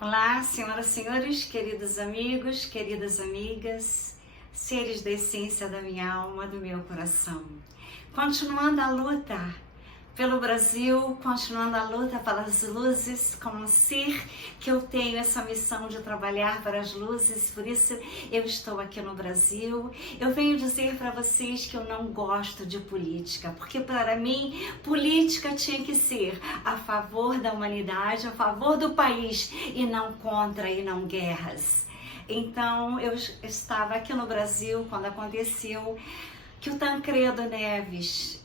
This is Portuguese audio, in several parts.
Olá, senhoras e senhores, queridos amigos, queridas amigas, seres da essência da minha alma, do meu coração. Continuando a luta pelo Brasil, continuando a luta pelas luzes, como ser que eu tenho essa missão de trabalhar para as luzes, por isso eu estou aqui no Brasil. Eu venho dizer para vocês que eu não gosto de política, porque para mim política tinha que ser a favor da humanidade, a favor do país e não contra e não guerras. Então eu estava aqui no Brasil quando aconteceu que o Tancredo Neves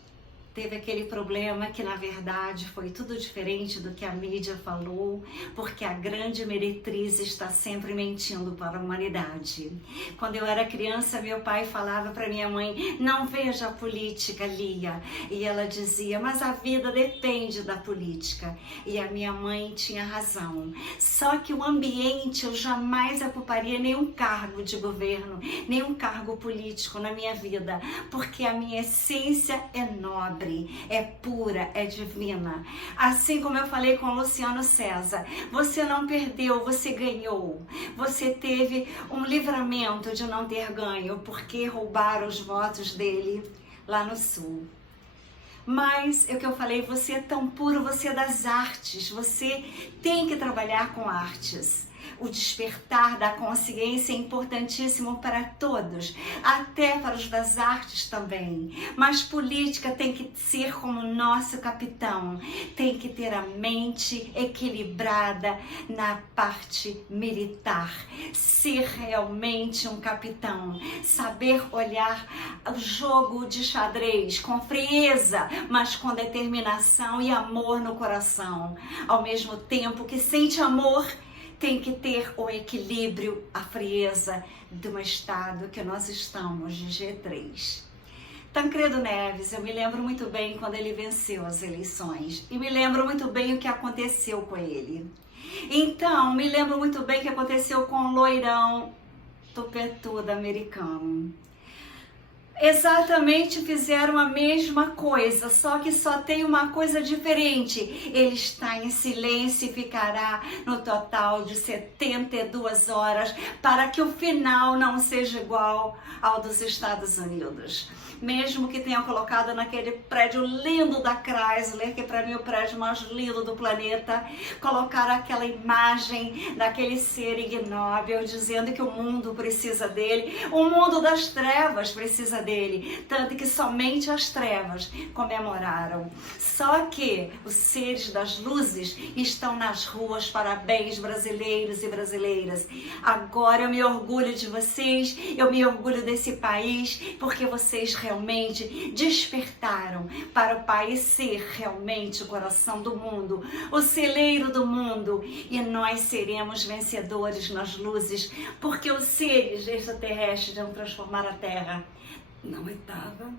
teve aquele problema que na verdade foi tudo diferente do que a mídia falou, porque a grande meretriz está sempre mentindo para a humanidade. Quando eu era criança, meu pai falava para minha mãe: não veja a política, Lia. E ela dizia: mas a vida depende da política. E a minha mãe tinha razão. Só que o ambiente, eu jamais ocuparia nenhum cargo de governo, nenhum cargo político na minha vida, porque a minha essência é nobre, é pura, é divina. Assim como eu falei com o Luciano César, você não perdeu, você ganhou. Você teve um livramento de não ter ganho, porque roubaram os votos dele lá no Sul. Mas, é o que eu falei, você é tão puro, você é das artes, você tem que trabalhar com artes. O despertar da consciência é importantíssimo para todos, até para os das artes também. Mas política tem que ser como nosso capitão, tem que ter a mente equilibrada na parte militar, ser realmente um capitão, saber olhar o jogo de xadrez com frieza, mas com determinação e amor no coração. Ao mesmo tempo que sente amor, tem que ter o equilíbrio, a frieza de um estado que nós estamos de G3. Tancredo Neves, eu me lembro muito bem quando ele venceu as eleições e me lembro muito bem o que aconteceu com ele. Então, me lembro muito bem o que aconteceu com o loirão tupetudo americano. Exatamente fizeram a mesma coisa, só que só tem uma coisa diferente. Ele está em silêncio e ficará no total de 72 horas para que o final não seja igual ao dos Estados Unidos. Mesmo que tenha colocado naquele prédio lindo da Chrysler, que para mim é o prédio mais lindo do planeta, colocaram aquela imagem daquele ser ignóbil, dizendo que o mundo precisa dele, o mundo das trevas precisa dele, tanto que somente as trevas comemoraram. Só que os seres das luzes estão nas ruas. Parabéns, brasileiros e brasileiras. Agora eu me orgulho de vocês, eu me orgulho desse país, porque vocês realmente despertaram para o país ser realmente o coração do mundo, o celeiro do mundo, e nós seremos vencedores nas luzes, porque os seres extraterrestres vão transformar a Terra na oitava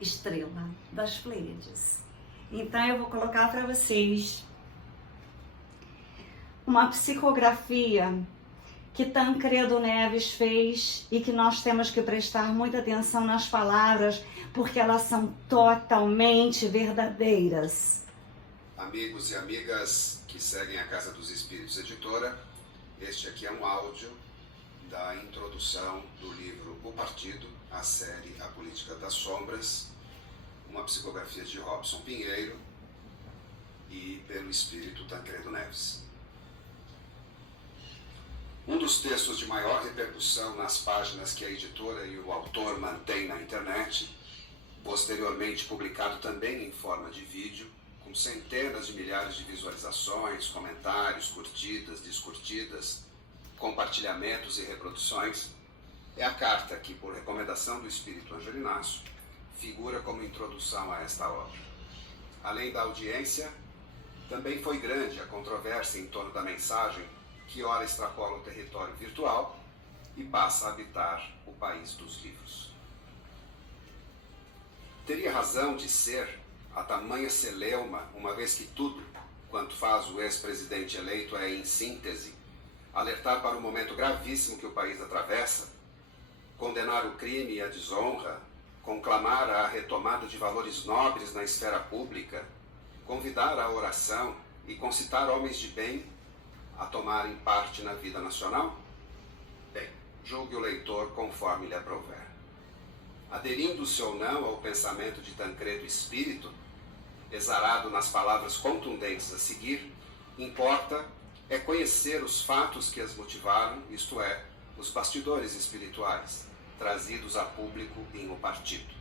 estrela das Pleiades. Então eu vou colocar para vocês uma psicografia que Tancredo Neves fez e que nós temos que prestar muita atenção nas palavras, porque elas são totalmente verdadeiras. Amigos e amigas que seguem a Casa dos Espíritos Editora, este aqui é um áudio da introdução do livro O Partido, a série A Política das Sombras, uma psicografia de Robson Pinheiro e pelo espírito Tancredo Neves. Um dos textos de maior repercussão nas páginas que a editora e o autor mantêm na internet, posteriormente publicado também em forma de vídeo, com centenas de milhares de visualizações, comentários, curtidas, descurtidas, compartilhamentos e reproduções, é a carta que, por recomendação do espírito Ângelo Inácio, figura como introdução a esta obra. Além da audiência, também foi grande a controvérsia em torno da mensagem, que ora extrapola o território virtual e passa a habitar o país dos livros. Teria razão de ser a tamanha celeuma, uma vez que tudo quanto faz o ex-presidente eleito é, em síntese, alertar para o momento gravíssimo que o país atravessa, condenar o crime e a desonra, conclamar a retomada de valores nobres na esfera pública, convidar à oração e concitar homens de bem a tomarem parte na vida nacional? Bem, julgue o leitor conforme lhe aprouver. Aderindo-se ou não ao pensamento de Tancredo Espírito, exarado nas palavras contundentes a seguir, importa é conhecer os fatos que as motivaram, isto é, os bastidores espirituais, trazidos a público em O Partido,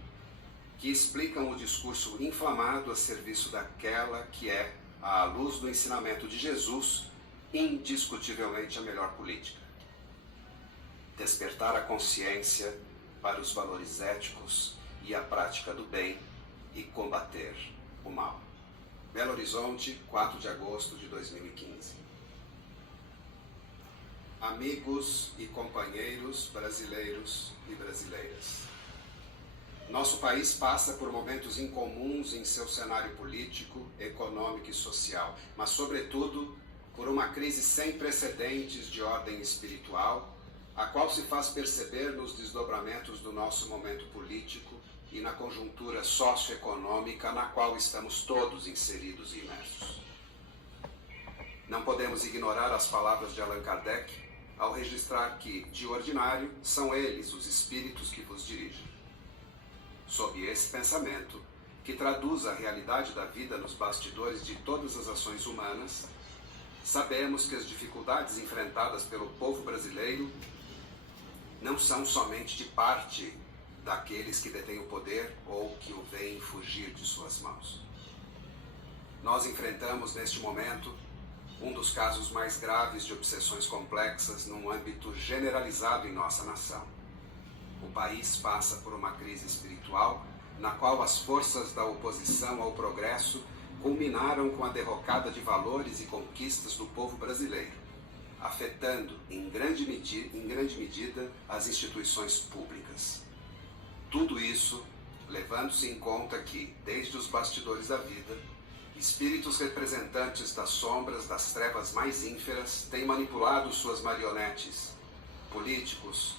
que explicam o discurso inflamado a serviço daquela que é, à luz do ensinamento de Jesus, indiscutivelmente a melhor política. Despertar a consciência para os valores éticos e a prática do bem e combater o mal. Belo Horizonte, 4 de agosto de 2015. Amigos e companheiros brasileiros e brasileiras. Nosso país passa por momentos incomuns em seu cenário político, econômico e social, mas, sobretudo, por uma crise sem precedentes de ordem espiritual, a qual se faz perceber nos desdobramentos do nosso momento político e na conjuntura socioeconômica na qual estamos todos inseridos e imersos. Não podemos ignorar as palavras de Allan Kardec ao registrar que, de ordinário, são eles os espíritos que vos dirigem. Sob esse pensamento, que traduz a realidade da vida nos bastidores de todas as ações humanas, sabemos que as dificuldades enfrentadas pelo povo brasileiro não são somente de parte daqueles que detêm o poder ou que o veem fugir de suas mãos. Nós enfrentamos, neste momento, um dos casos mais graves de obsessões complexas num âmbito generalizado em nossa nação. O país passa por uma crise espiritual na qual as forças da oposição ao progresso culminaram com a derrocada de valores e conquistas do povo brasileiro, afetando em grande medida as instituições públicas. Tudo isso levando-se em conta que, desde os bastidores da vida, espíritos representantes das sombras, das trevas mais ínferas, têm manipulado suas marionetes, políticos,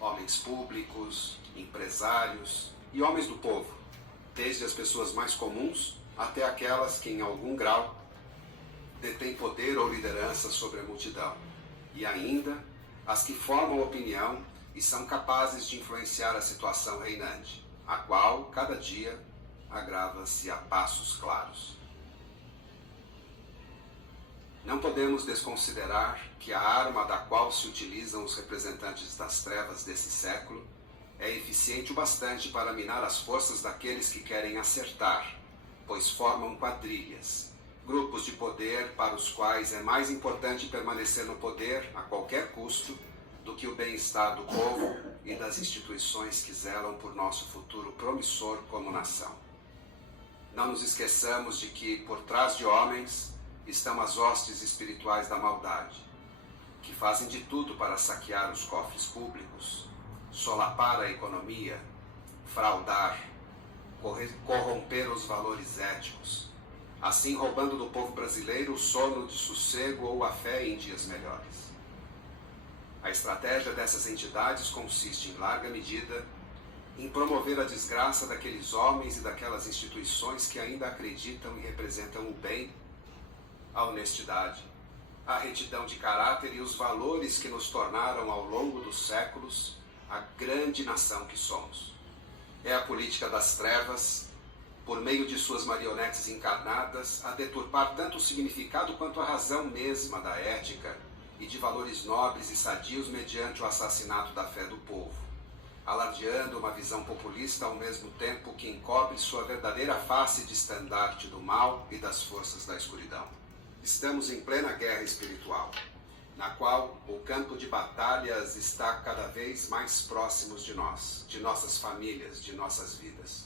homens públicos, empresários e homens do povo, desde as pessoas mais comuns até aquelas que, em algum grau, detêm poder ou liderança sobre a multidão, e ainda as que formam opinião e são capazes de influenciar a situação reinante, a qual, cada dia, agrava-se a passos claros. Não podemos desconsiderar que a arma da qual se utilizam os representantes das trevas desse século é eficiente o bastante para minar as forças daqueles que querem acertar, pois formam quadrilhas, grupos de poder para os quais é mais importante permanecer no poder a qualquer custo do que o bem-estar do povo e das instituições que zelam por nosso futuro promissor como nação. Não nos esqueçamos de que, por trás de homens, estão as hostes espirituais da maldade, que fazem de tudo para saquear os cofres públicos, solapar a economia, fraudar, corromper os valores éticos, assim roubando do povo brasileiro o sono de sossego ou a fé em dias melhores. A estratégia dessas entidades consiste, em larga medida, em promover a desgraça daqueles homens e daquelas instituições que ainda acreditam e representam o bem, a honestidade, a retidão de caráter e os valores que nos tornaram, ao longo dos séculos, a grande nação que somos. É a política das trevas, por meio de suas marionetes encarnadas, a deturpar tanto o significado quanto a razão mesma da ética e de valores nobres e sadios mediante o assassinato da fé do povo, alardeando uma visão populista ao mesmo tempo que encobre sua verdadeira face de estandarte do mal e das forças da escuridão. Estamos em plena guerra espiritual, na qual o campo de batalhas está cada vez mais próximos de nós, de nossas famílias, de nossas vidas.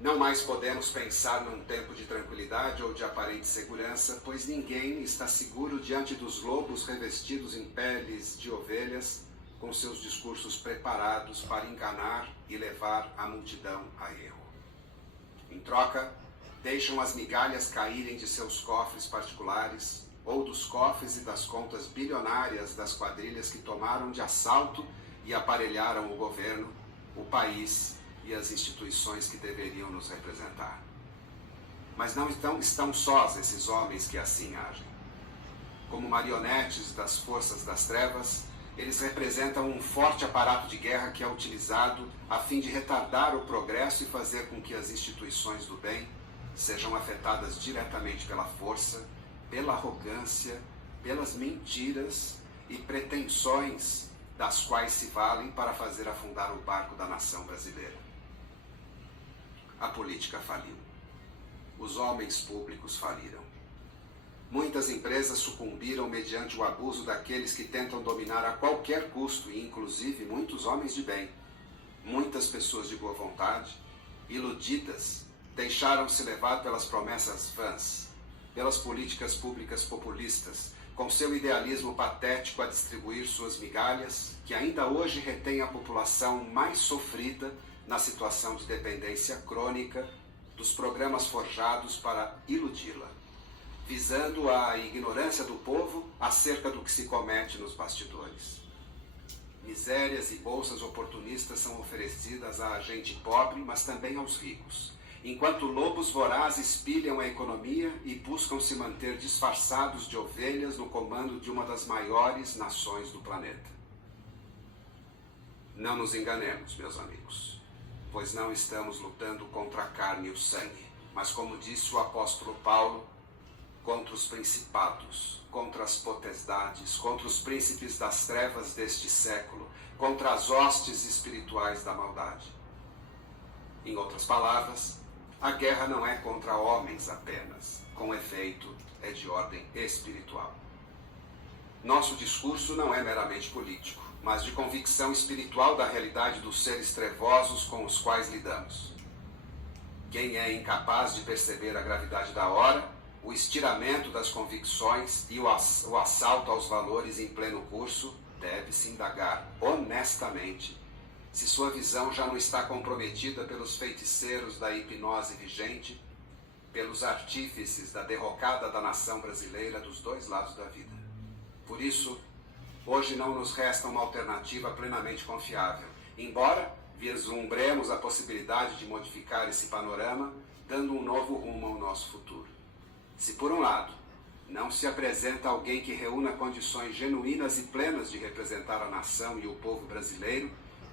Não mais podemos pensar num tempo de tranquilidade ou de aparente segurança, pois ninguém está seguro diante dos lobos revestidos em peles de ovelhas, com seus discursos preparados para enganar e levar a multidão a erro. Em troca, deixam as migalhas caírem de seus cofres particulares ou dos cofres e das contas bilionárias das quadrilhas que tomaram de assalto e aparelharam o governo, o país e as instituições que deveriam nos representar. Mas não estão sós esses homens que assim agem. Como marionetes das forças das trevas, eles representam um forte aparato de guerra que é utilizado a fim de retardar o progresso e fazer com que as instituições do bem sejam afetadas diretamente pela força, pela arrogância, pelas mentiras e pretensões das quais se valem para fazer afundar o barco da nação brasileira. A política faliu. Os homens públicos faliram. Muitas empresas sucumbiram mediante o abuso daqueles que tentam dominar a qualquer custo, e inclusive muitos homens de bem. Muitas pessoas de boa vontade, iludidas, deixaram-se levar pelas promessas vãs, pelas políticas públicas populistas, com seu idealismo patético a distribuir suas migalhas, que ainda hoje retém a população mais sofrida na situação de dependência crônica dos programas forjados para iludi-la, visando a ignorância do povo acerca do que se comete nos bastidores. Misérias e bolsas oportunistas são oferecidas à gente pobre, mas também aos ricos, enquanto lobos vorazes pilham a economia e buscam se manter disfarçados de ovelhas no comando de uma das maiores nações do planeta. Não nos enganemos, meus amigos, pois não estamos lutando contra a carne e o sangue, mas, como disse o apóstolo Paulo, contra os principados, contra as potestades, contra os príncipes das trevas deste século, contra as hostes espirituais da maldade. Em outras palavras, a guerra não é contra homens apenas, com efeito, é de ordem espiritual. Nosso discurso não é meramente político, mas de convicção espiritual da realidade dos seres trevosos com os quais lidamos. Quem é incapaz de perceber a gravidade da hora, o estiramento das convicções e o assalto aos valores em pleno curso, deve se indagar honestamente se sua visão já não está comprometida pelos feiticeiros da hipnose vigente, pelos artífices da derrocada da nação brasileira dos dois lados da vida. Por isso, hoje não nos resta uma alternativa plenamente confiável, embora vislumbremos a possibilidade de modificar esse panorama, dando um novo rumo ao nosso futuro. Se, por um lado, não se apresenta alguém que reúna condições genuínas e plenas de representar a nação e o povo brasileiro,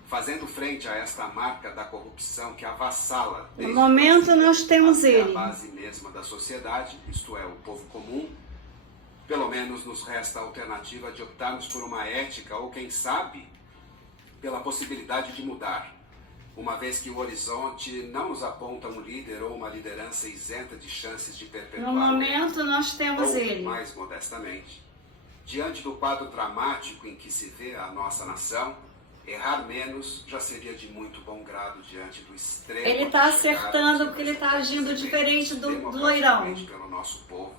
fazendo frente a esta marca da corrupção que avassala no momento nós temos ele, a base mesma da sociedade, isto é, o povo comum, pelo menos nos resta a alternativa de optarmos por uma ética ou, quem sabe, pela possibilidade de mudar, uma vez que o horizonte não nos aponta um líder ou uma liderança isenta de chances de perpetuar. No momento nós temos ou, ele. mais modestamente, diante do quadro dramático em que se vê a nossa nação, errar menos já seria de muito bom grado diante do extremo. Ele está acertando porque ele está agindo diferente do loirão. Pelo nosso povo,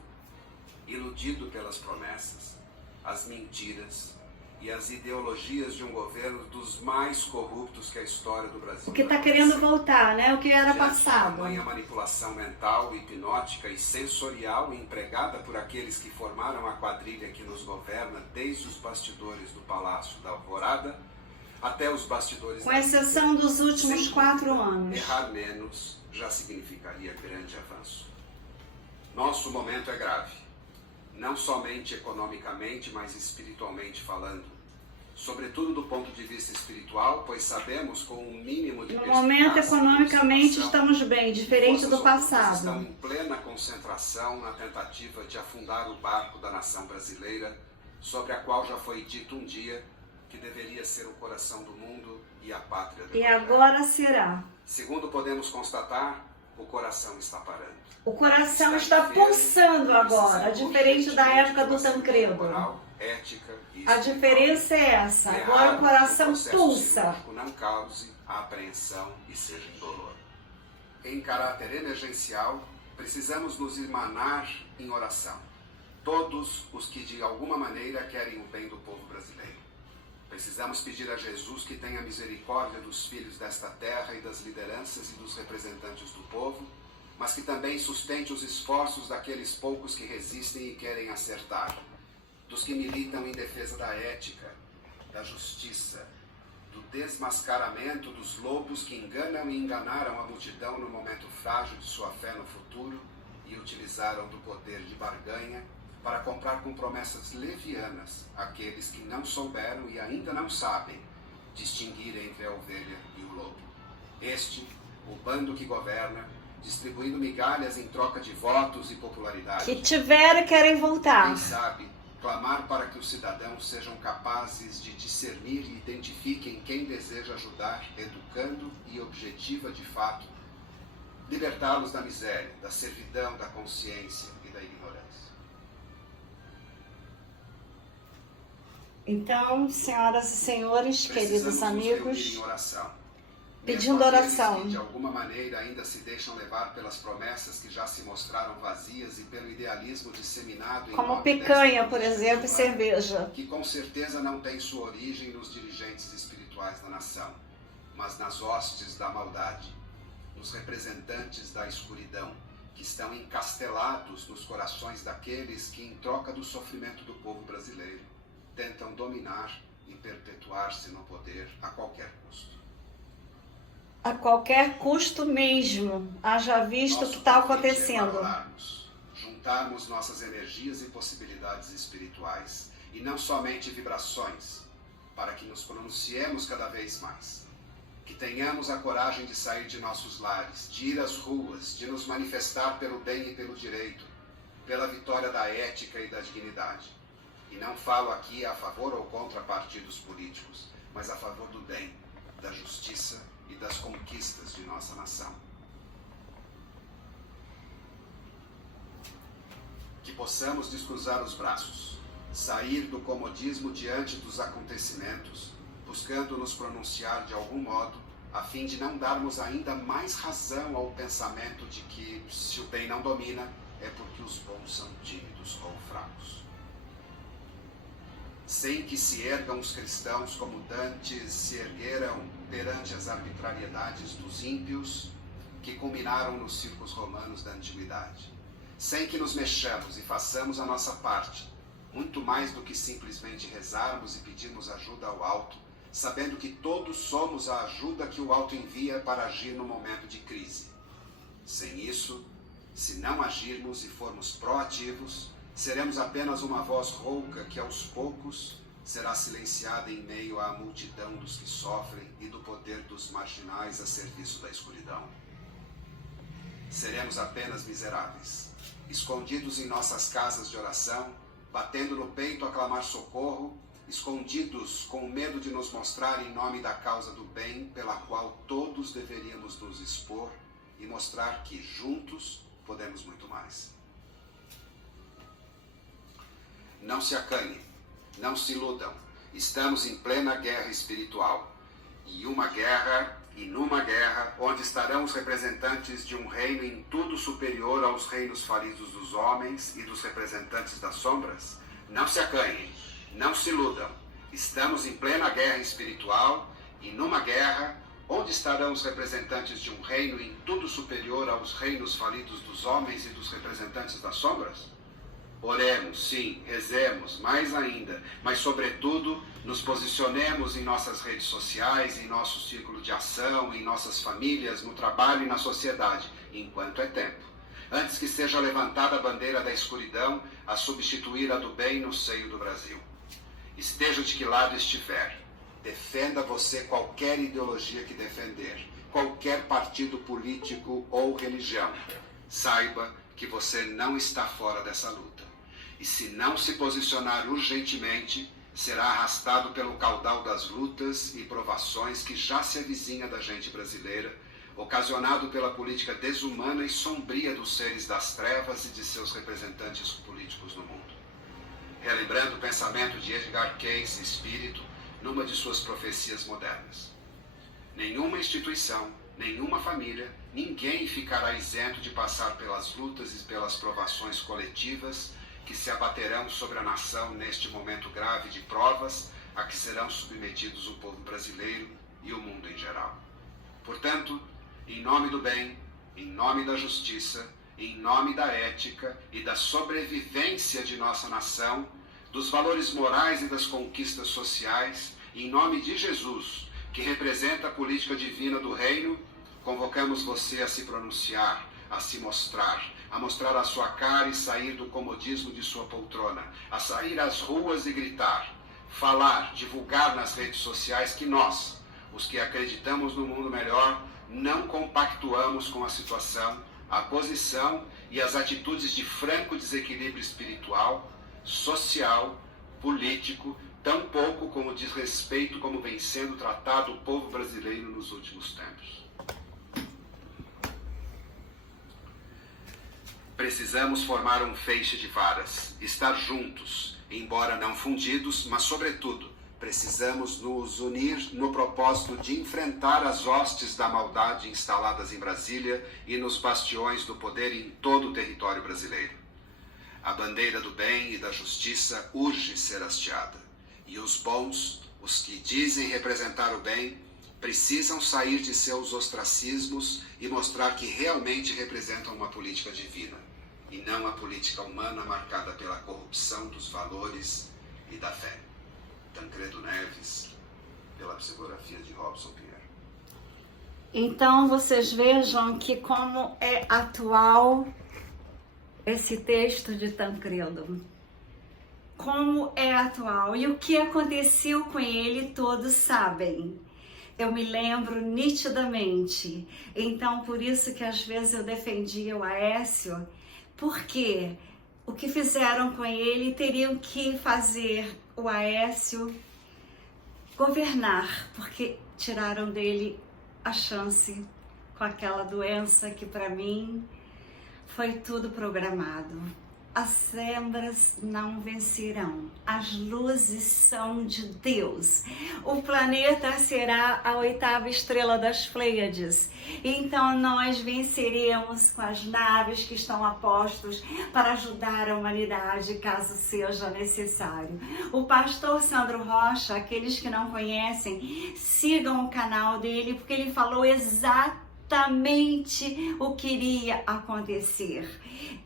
iludido pelas promessas, as mentiras e as ideologias de um governo dos mais corruptos que a história do Brasil. O que está querendo voltar, né? O que era passado. Tamanha manipulação mental, hipnótica e sensorial empregada por aqueles que formaram a quadrilha que nos governa desde os bastidores do Palácio da Alvorada até os bastidores... Com exceção dos últimos 4 anos. Errar menos já significaria grande avanço. Nosso momento é grave. Não somente economicamente, mas espiritualmente falando. Sobretudo do ponto de vista espiritual, pois sabemos com um mínimo de no momento, economicamente, estamos bem, diferente do passado. Estão em plena concentração na tentativa de afundar o barco da nação brasileira, sobre a qual já foi dito um dia que deveria ser o coração do mundo e a pátria do E agora será. Segundo podemos constatar, o coração está parando. O coração está pulsando agora, diferente da época do Tancredo. Moral, ética e a diferença é essa, agora o coração pulsa. Não cause a apreensão e seja indolor. Em caráter emergencial, precisamos nos irmanar em oração. Todos os que de alguma maneira querem o bem do povo brasileiro. Precisamos pedir a Jesus que tenha misericórdia dos filhos desta terra e das lideranças e dos representantes do povo, mas que também sustente os esforços daqueles poucos que resistem e querem acertar, dos que militam em defesa da ética, da justiça, do desmascaramento dos lobos que enganam e enganaram a multidão no momento frágil de sua fé no futuro e utilizaram do poder de barganha para comprar com promessas levianas aqueles que não souberam e ainda não sabem distinguir entre a ovelha e o lobo. Este, o bando que governa, distribuindo migalhas em troca de votos e popularidade. Que tiveram e querem voltar. Quem sabe, clamar para que os cidadãos sejam capazes de discernir e identifiquem quem deseja ajudar, educando e objetiva de fato, libertá-los da miséria, da servidão, da consciência e da ignorância. Então, senhoras e senhores, queridos amigos, em oração. pedindo oração. Que de alguma maneira ainda se deixam levar pelas promessas que já se mostraram vazias e pelo idealismo disseminado em como picanha, por exemplo, e cerveja. Que com certeza não tem sua origem nos dirigentes espirituais da nação, mas nas hostes da maldade, nos representantes da escuridão, que estão encastelados nos corações daqueles que, em troca do sofrimento do povo brasileiro, tentam dominar e perpetuar-se no poder a qualquer custo. A qualquer custo mesmo, haja visto o que está acontecendo. Juntarmos nossas energias e possibilidades espirituais, e não somente vibrações, para que nos pronunciemos cada vez mais. Que tenhamos a coragem de sair de nossos lares, de ir às ruas, de nos manifestar pelo bem e pelo direito, pela vitória da ética e da dignidade. E não falo aqui a favor ou contra partidos políticos, mas a favor do bem, da justiça e das conquistas de nossa nação. Que possamos descruzar os braços, sair do comodismo diante dos acontecimentos, buscando nos pronunciar de algum modo, a fim de não darmos ainda mais razão ao pensamento de que, se o bem não domina, é porque os bons são tímidos ou fracos. Sem que se ergam os cristãos como dantes se ergueram perante as arbitrariedades dos ímpios que culminaram nos circos romanos da antiguidade. Sem que nos mexamos e façamos a nossa parte, muito mais do que simplesmente rezarmos e pedirmos ajuda ao alto, sabendo que todos somos a ajuda que o alto envia para agir no momento de crise. Sem isso, se não agirmos e formos proativos, seremos apenas uma voz rouca que aos poucos será silenciada em meio à multidão dos que sofrem e do poder dos marginais a serviço da escuridão. Seremos apenas miseráveis, escondidos em nossas casas de oração, batendo no peito a clamar socorro, escondidos com medo de nos mostrar em nome da causa do bem pela qual todos deveríamos nos expor e mostrar que juntos podemos muito mais. Não se acanhem, não se iludam. Estamos em plena guerra espiritual. E numa guerra, onde estarão os representantes de um reino em tudo superior aos reinos falidos dos homens e dos representantes das sombras. Não se acanhem, não se iludam. Estamos em plena guerra espiritual e numa guerra, onde estarão os representantes de um reino em tudo superior aos reinos falidos dos homens e dos representantes das sombras? Oremos, sim, rezemos, mais ainda, mas sobretudo nos posicionemos em nossas redes sociais, em nosso círculo de ação, em nossas famílias, no trabalho e na sociedade, enquanto é tempo. Antes que seja levantada a bandeira da escuridão a substituir a do bem no seio do Brasil. Esteja de que lado estiver, defenda você qualquer ideologia que defender, qualquer partido político ou religião. Saiba que você não está fora dessa luta. E se não se posicionar urgentemente, será arrastado pelo caudal das lutas e provações que já se avizinha da gente brasileira, ocasionado pela política desumana e sombria dos seres das trevas e de seus representantes políticos no mundo. Relembrando o pensamento de Edgar Cayce, espírito, numa de suas profecias modernas. Nenhuma instituição, nenhuma família, ninguém ficará isento de passar pelas lutas e pelas provações coletivas que se abaterão sobre a nação neste momento grave de provas a que serão submetidos o povo brasileiro e o mundo em geral. Portanto, em nome do bem, em nome da justiça, em nome da ética e da sobrevivência de nossa nação, dos valores morais e das conquistas sociais, em nome de Jesus, que representa a política divina do reino, convocamos você a se pronunciar, a se mostrar, a mostrar a sua cara e sair do comodismo de sua poltrona, a sair às ruas e gritar, falar, divulgar nas redes sociais que nós, os que acreditamos no mundo melhor, não compactuamos com a situação, a posição e as atitudes de franco desequilíbrio espiritual, social, político, tão pouco como desrespeito como vem sendo tratado o povo brasileiro nos últimos tempos. Precisamos formar um feixe de varas, estar juntos, embora não fundidos, mas sobretudo, precisamos nos unir no propósito de enfrentar as hostes da maldade instaladas em Brasília e nos bastiões do poder em todo o território brasileiro. A bandeira do bem e da justiça urge ser hasteada. E os bons, os que dizem representar o bem, precisam sair de seus ostracismos e mostrar que realmente representam uma política divina, e não a política humana marcada pela corrupção dos valores e da fé. Tancredo Neves, pela psicografia de Robson Pierre. Então vocês vejam que como é atual esse texto de Tancredo. Como é atual. E o que aconteceu com ele todos sabem. Eu me lembro nitidamente. Então por isso que às vezes eu defendia o Aécio, porque o que fizeram com ele teriam que fazer o Aécio governar, porque tiraram dele a chance com aquela doença que para mim foi tudo programado. As sombras não vencerão, as luzes são de Deus. O planeta será a 8ª estrela das Pleiades. Então nós venceremos com as naves que estão a postos para ajudar a humanidade, caso seja necessário. O pastor Sandro Rocha, aqueles que não conhecem, sigam o canal dele, porque ele falou exatamente o que iria acontecer.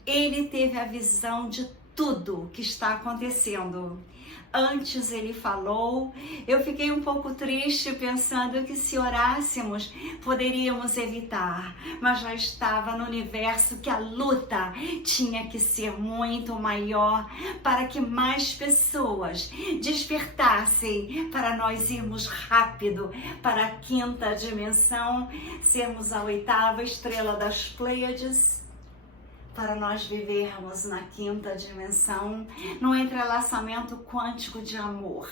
Ele teve a visão de tudo que está acontecendo. Antes ele falou, eu fiquei um pouco triste pensando que se orássemos poderíamos evitar, mas já estava no universo que a luta tinha que ser muito maior para que mais pessoas despertassem para nós irmos rápido para a 5ª dimensão, sermos a 8ª estrela das Pleiades, para nós vivermos na 5ª dimensão, no entrelaçamento quântico de amor,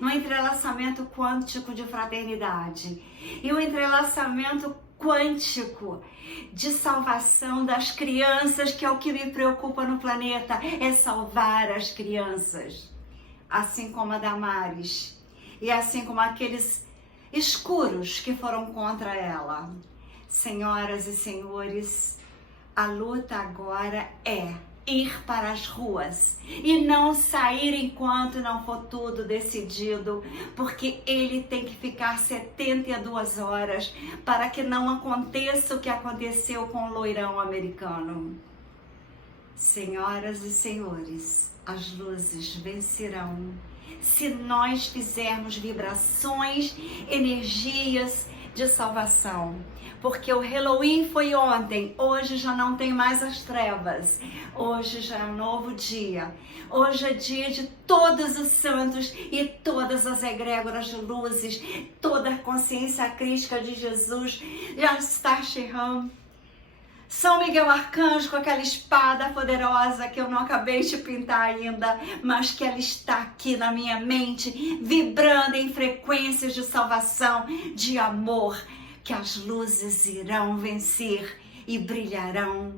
no entrelaçamento quântico de fraternidade e o entrelaçamento quântico de salvação das crianças, que é o que me preocupa no planeta, é salvar as crianças, assim como a Damares e assim como aqueles escuros que foram contra ela. Senhoras e senhores, a luta agora é ir para as ruas e não sair enquanto não for tudo decidido, porque ele tem que ficar 72 horas para que não aconteça o que aconteceu com o loirão americano. Senhoras e senhores, as luzes vencerão se nós fizermos vibrações, energias de salvação. Porque o Halloween foi ontem, hoje já não tem mais as trevas, hoje já é um novo dia. Hoje é dia de todos os santos e todas as egrégoras de luzes, toda a consciência crística de Jesus já está chegando. São Miguel Arcanjo com aquela espada poderosa que eu não acabei de pintar ainda, mas que ela está aqui na minha mente, vibrando em frequências de salvação, de amor, que as luzes irão vencer e brilharão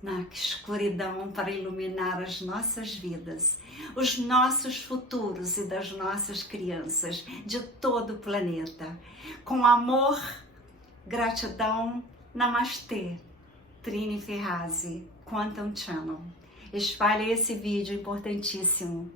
na escuridão para iluminar as nossas vidas, os nossos futuros e das nossas crianças de todo o planeta. Com amor, gratidão, namastê. Trini Ferrazzi, Quantum Channel. Espalhe esse vídeo importantíssimo.